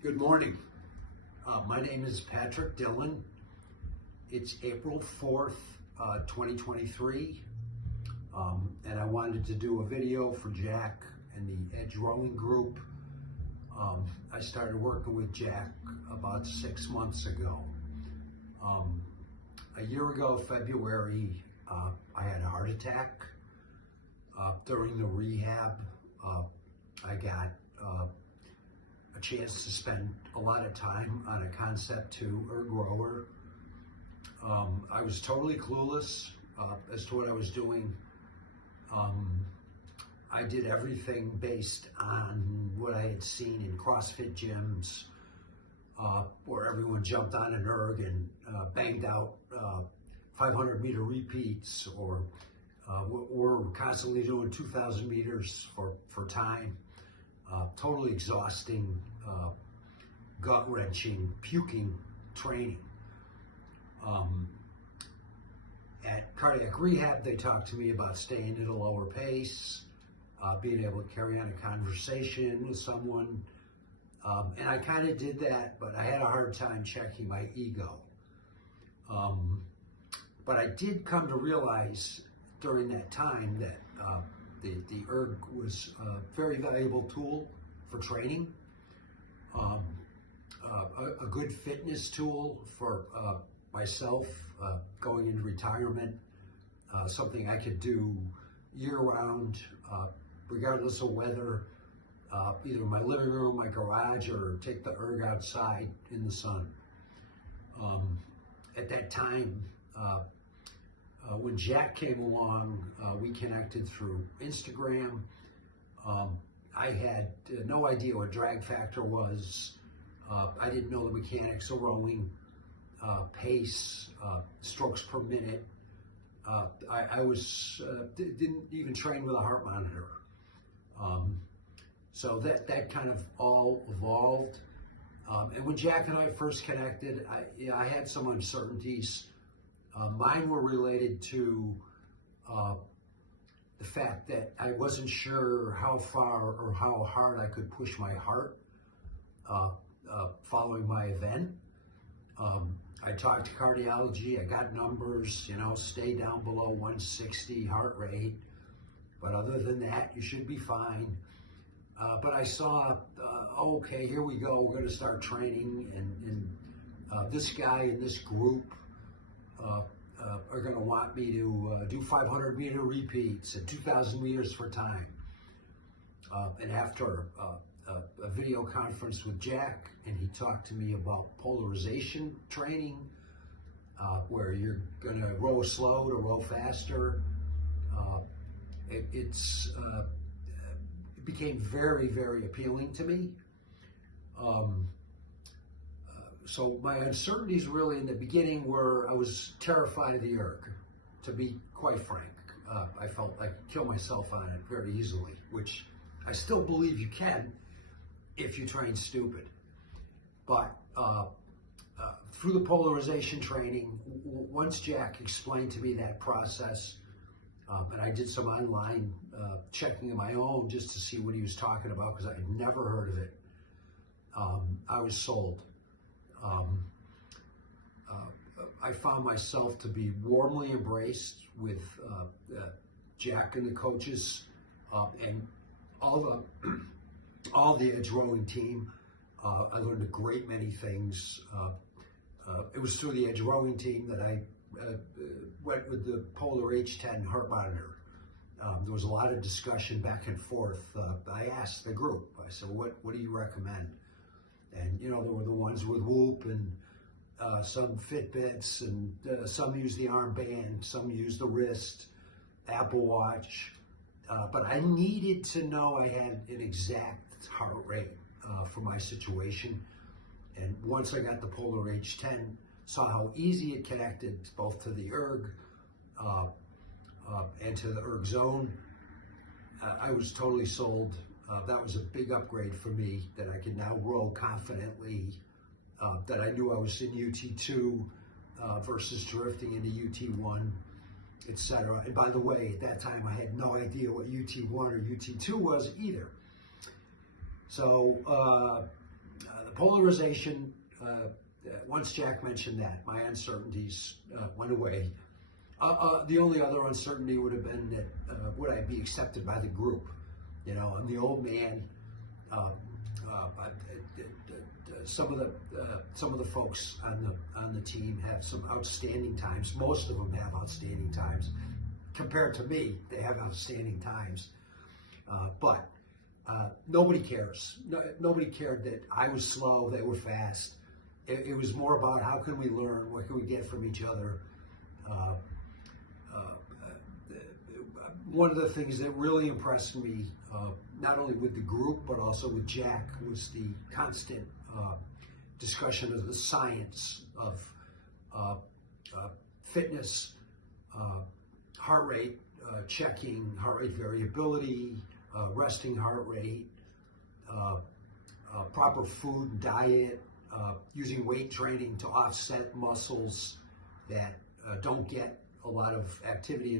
Good morning. My name is Patrick Dillon. It's April 4th, 2023, and I wanted to do a video for Jack and the Edge Rowing Group. I started working with Jack about 6 months ago. A year ago, February, I had a heart attack. During the rehab, I got a chance to spend a lot of time on a Concept 2 erg rower. I was totally clueless as to what I was doing. I did everything based on what I had seen in CrossFit gyms, where everyone jumped on an erg and banged out 500-meter repeats, or we're constantly doing 2,000 meters for time. Totally exhausting, gut-wrenching, puking training. At cardiac rehab, they talked to me about staying at a lower pace, being able to carry on a conversation with someone. And I kind of did that, but I had a hard time checking my ego. But I did come to realize during that time that the erg was a very valuable tool for training, a good fitness tool for myself going into retirement, something I could do year-round, regardless of weather, either in my living room, my garage, or take the erg outside in the sun. At that time, when Jack came along, we connected through Instagram. I had no idea what drag factor was. I didn't know the mechanics of rowing, pace, strokes per minute. I didn't even train with a heart monitor. So that kind of all evolved. And when Jack and I first connected, I had some uncertainties. Mine were related to the fact that I wasn't sure how far or how hard I could push my heart following my event. I talked to cardiology, I got numbers, stay down below 160 heart rate, but other than that, you should be fine. But I saw, okay, here we go, we're gonna start training, and this guy in this group are going to want me to do 500-meter repeats and 2,000 meters for time. And after a video conference with Jack, and he talked to me about polarization training, where you're going to row slow to row faster, it became very, very appealing to me. So my uncertainties really in the beginning were, I was terrified of the erg, to be quite frank. I felt I could kill myself on it very easily, which I still believe you can if you train stupid. But through the polarization training, once Jack explained to me that process, and I did some online checking of my own just to see what he was talking about, because I had never heard of it, I was sold. I found myself to be warmly embraced with Jack and the coaches, and all the Edge Rowing team. I learned a great many things. It was through the Edge Rowing team that I went with the Polar H10 heart monitor. There was a lot of discussion back and forth. I asked the group, I said, what do you recommend? And, there were the ones with Whoop and some Fitbits, and some use the armband, some use the wrist, Apple Watch. But I needed to know I had an exact heart rate for my situation. And once I got the Polar H10, saw how easy it connected both to the erg and to the erg zone, I was totally sold. That was a big upgrade for me, that I could now row confidently, that I knew I was in UT2 versus drifting into UT1, etc. And by the way, at that time, I had no idea what UT1 or UT2 was either. So polarization, once Jack mentioned that, my uncertainties went away. The only other uncertainty would have been that would I be accepted by the group? You know, I'm the old man. Some of the folks on the team have some outstanding times. Most of them have outstanding times. Compared to me, they have outstanding times. But nobody cares. Nobody cared that I was slow, they were fast. It was more about how can we learn, what can we get from each other. One of the things that really impressed me, not only with the group, but also with Jack, was the constant discussion of the science of fitness, heart rate checking, heart rate variability, resting heart rate, proper food and diet, using weight training to offset muscles that don't get a lot of activity